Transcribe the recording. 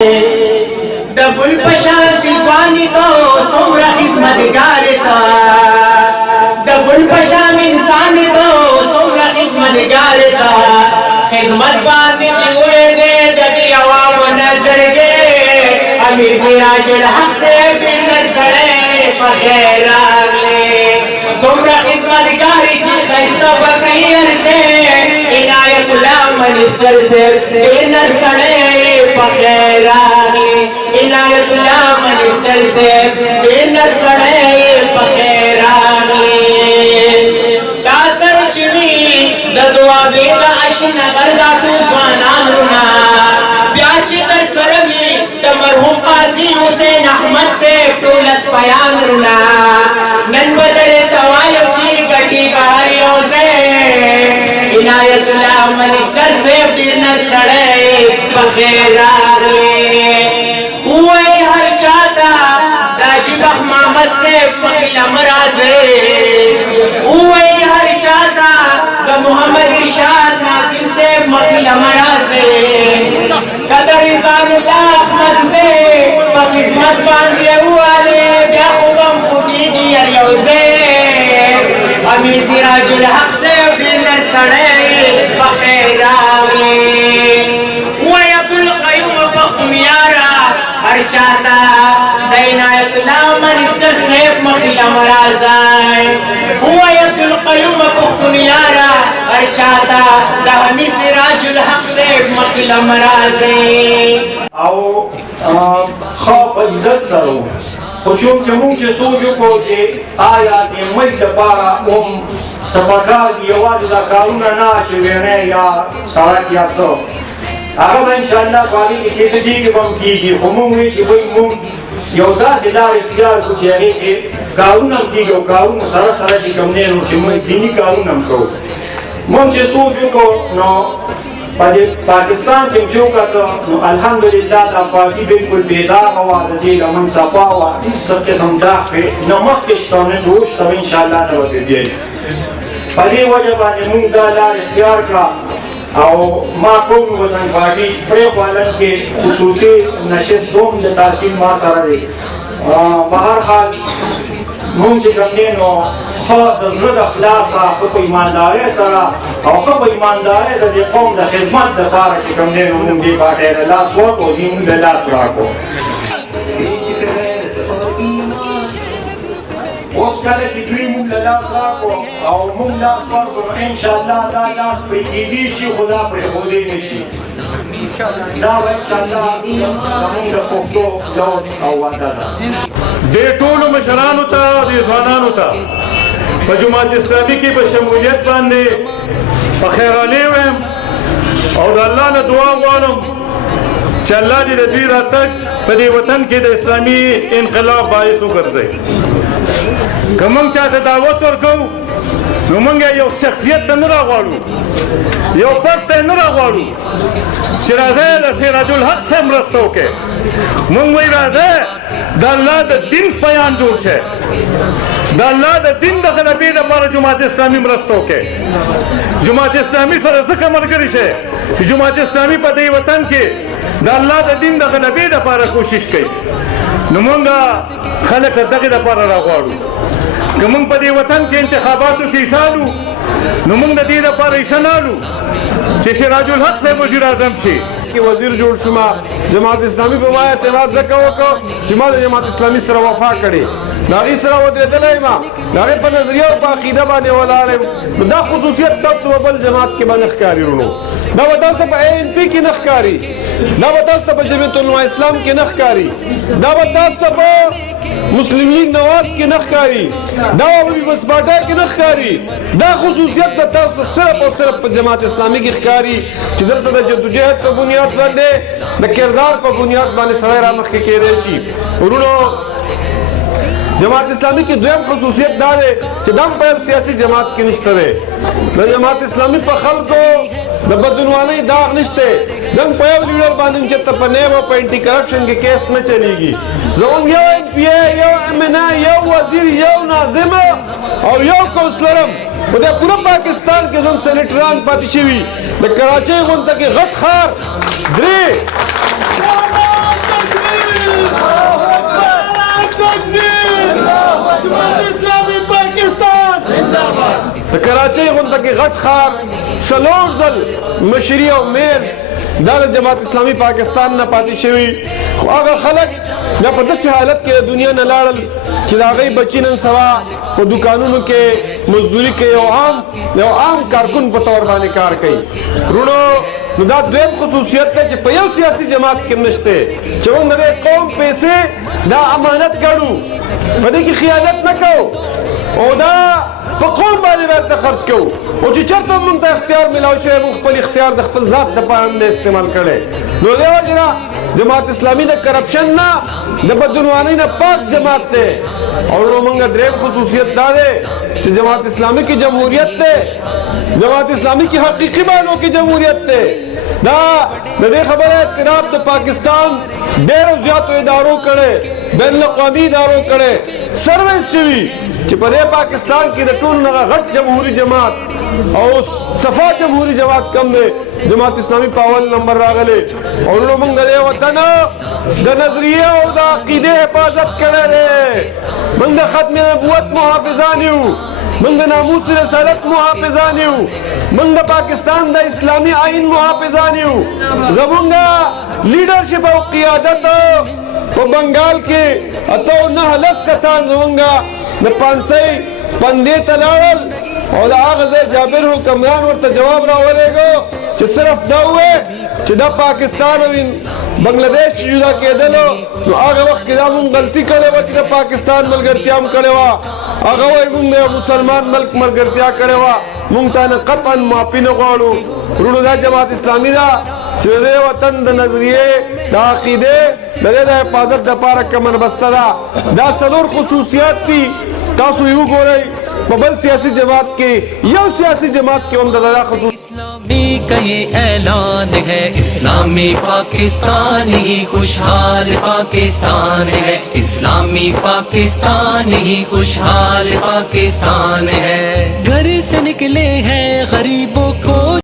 دبل پشان تیزوانی تو سمرا خدمتگار تا دبل پشان انسانی تو سمرا خدمتگار تا خدمت باندې جوړې دې د دې عوام نظر کې امیر سراج الحق سے بنر سړې په خیر راغلې سمرا خدمتگاری چې خسته بکیر دې عنایت الله منستر سے بنر سړې په خیر راغلې عنایت الله منستر سے بنر سړې په خیر راغلې دا سر چوي د دعا به د اشنا غردا تو ځوانان رونا بیا چې تر سره وي د مرحوم قاضي حسین احمد سے ټول بیان رونا نن بدر توایو چې ګټي بهر یو ځای عنایت الله منستر سے بنر سړې په خیر راغلې وای هر چاته دا چې محمد سے فخر مرازه وای هر چاته دا محمد ارشاد ناظم سے مخل مرازه قدر رضان اللہ احمد سے بقسمت باندھے والے بیا خوبم خوبی دیر یوزے امیر سراج الحق سے بن سڑے بخیر آگے وی عبدالقیوم بخم یارا ہر چاہتا عنایت اللہ منسٹر سے مخل مرازائے وی عبدالقیوم بخم یارا ہر چاہتا امیر سراج الحق سے مخل مرازائے او خواب عزت سرو خو چونکه مونږ چې سوچ وکړو چې آیا د ملک دپاره هم سبقه یوازې دا کارونه نه چې ویڼی یا سړک یا څه هغه به انشاءالله په هغې کې کېده دې کې به هم کېږي خو مونږ وایي چې وایي مونږ یو داسې لار اختیار کړو چې هغې کې کارونه هم کېږي او کارونه سره سره چې کوم دی نو چې مونږ دیني کارونه هم کوو مونږ چې سوچ وکړو نو پاکستان کې چې وکړه نو الحمدلله دا پارټي بالکل بیداره وه د دې لمن صفا وه هېڅ قسم داغ پرې نه مخکې شته نه وروسته به انشاءالله نه به پرې بیا په دې وجه باندې مونږ دا لار اختیار کړه او ما قومي وطن پارټي پرېخوالن کې خصوصي نشست هم د تحصیل ما سره دی په هر حال مونږ چې کوم دی نو ښه د زړه د خلاصه ښه په ایماندارۍ سره او ښه په ایماندارۍ د دې قوم د خدمت دپاره چې کوم دی نو مونږ دې پارټۍ له لاس ورکړو دوی مونږ له لاس راکړو اوس کله چې دوی مونږ له لاس راکړو او مونږ لاس ورکړو نو انشاءالله دا لاس پرې کېدی شي خو دا پرېښودی نه شي دا به انشاءالله زمونږ د پښتو دود او وعده ده دې ټولو مشرانو ته دې ځوانانو ته په جماعت اسلامي کې په شمولیت باندې په خیرالې وایم او د الله نه دعا غواړم چې الله دې د دوی راتګ په دې وطن کې د اسلامي انقلاب باعث وګرځي که موږ چاته دعوت ورکوو نو موږ یو شخصیت ته نه راغواړو یو فرد ته نه راغواړو چې راځئ د سراج الحق صاحب مرسته وکړئ موږ وایي راځئ د الله د دین بیان جوړ شي د الله د دین د غلبې لپاره جماعت اسلامي مرسته وکړي جماعت اسلامي سره ځکه ملګري شي چې جماعت اسلامي په دې وطن کې د الله د دین د غلبې لپاره کوشش کوي نو موږ خلک دغه لپاره راغواړو که موږ په دې وطن کې انتخاباتو کې ایسالو نو موږ د دې لپاره ایسه نه الو چې سراج الحق صاحب وزیر اعظم شي کې وزیر جوړ شوم جماعت اسلامي په ما اعتراض ځکه وکړ چې ما د جماعت اسلامي سره وفا کړې د هغې سره ودرېدلی یم د هغې په نظریه او په عقیده باندې ولاړ یم نو دا خصوصیت تاسو په بل جماعت کې به نه ښکاري ورونو دا به تاسو په ANP کې نه ښکاري دا به تاسو په جمعیت العلماء اسلام کې نه ښکاري دا به تاسو په مسلم لیگ نواز کې نه ښکاري دا به پیپلز پارټۍ کې نه ښکاري دا خصوصیت د تاسو صرف او صرف په جماعت اسلامي کې ښکاري چې دلته د جدوجہد په بنیاد باندې د کردار په بنیاد باندې سړی رامخکې کېدی شي ورونو جماعت اسلامی کی دویم خصوصیت دا دے چې دم په سیاسی جماعت کې نشته دی د جماعت اسلامی په خلکو د بدعنوانۍ داغ نشته زنګ په یو لیډر باندې چې ته په نیب او په انټي کرپشن کې کیس نه چلیږي زموږ یو MP یو MNA یو وزیر یو ناظم او یو کونسلرم په دې پوره پاکستان کې زموږ سینیټران پاتې شوي د کراچۍ غونډه کې غټ خار درې کراچۍ غونډه کې غټ ښار څلور ځل مشري او میر دا د جماعت اسلامي پاکستان نه پاتې شوي، خو هغه خلک دا په داسې حالت کې د دنیا نه لاړل چې د هغوی بچي نن سبا په دوکانونو کې مزدوري کوي، یو عام کارکون په طور باندې کار کوي. وروڼو نو دا دویم خصوصیت دی چې په یو سیاسي جماعت کې نشته چې موږ د دې قوم پیسې دا امانت ګڼو، په دې کې خیانت نه کوو او دا په قوم باندې ورته خرڅ کوو، او چې چېرته موږ ته اختیار میلاو شوی موږ خپل اختیار د خپل ذات دپاره هم دی استعمال کړی. نو دې وجې نه جماعت اسلامي د کرپشن نه د بدعنوانۍ نه پاک جماعت دی. او نو موږ دریم خصوصیت دا دی چې جماعت اسلامي کې جمهوریت دی، جماعت اسلامي کې حقیقي معنو کې جمهوریت دی. دا د دې خبره اعتراف د پاکستان ډېرو زیاتو ادارو کړی، بین الاقوامي ادارو کړی، سرویس شوي چې په دې پاکستان کې د ټولو نه غټ جمهوري جماعت او صفا جمهوري جماعت کم دی، جماعت اسلامي په اول نمبر راغلی. او نو موږ د دې وطن د نظریې او د عقیدې حفاظت کړی دی، موږ د ختم نبوت محافظان یو، موږ د ناموس رسالت محافظان یو، موږ د پاکستان د اسلامي آئین محافظان یو. زموږ لیډرشپ او قیادت په بنګال کې 8-9 کسان زموږ د پانسۍ پندې ته لاړل او د هغه ځای جابر حکمران ورته جواب راولېږو چې صرف دا ووایي چې دا پاکستان او بنګلادیش چې جدا کېدلو نو هغه وخت کې دا مونږ غلطي کړې وه چې د پاکستان ملګرتیا هم کړې وه، هغه وایي مونږ د یو مسلمان ملک ملګرتیا کړې وه، مونږ ته نه قطعا معافي نه غواړو. وروڼو دا جماعت اسلامي ده چې د دې وطن د نظریې د عقیدې د دې د حفاظت دپاره کمر بسته ده. دا څلور خصوصیات دي، تاسو یې وګورئ په بل سیاسی جماعت کې یو سیاسی جماعت کې هم د دا خصوص اسلامی کا یہ اعلان ہے، اسلامی پاکستان ہی خوشحال پاکستان ہے، اسلامی پاکستان ہی خوشحال پاکستان ہے. گھر سے نکلے ہیں غریبوں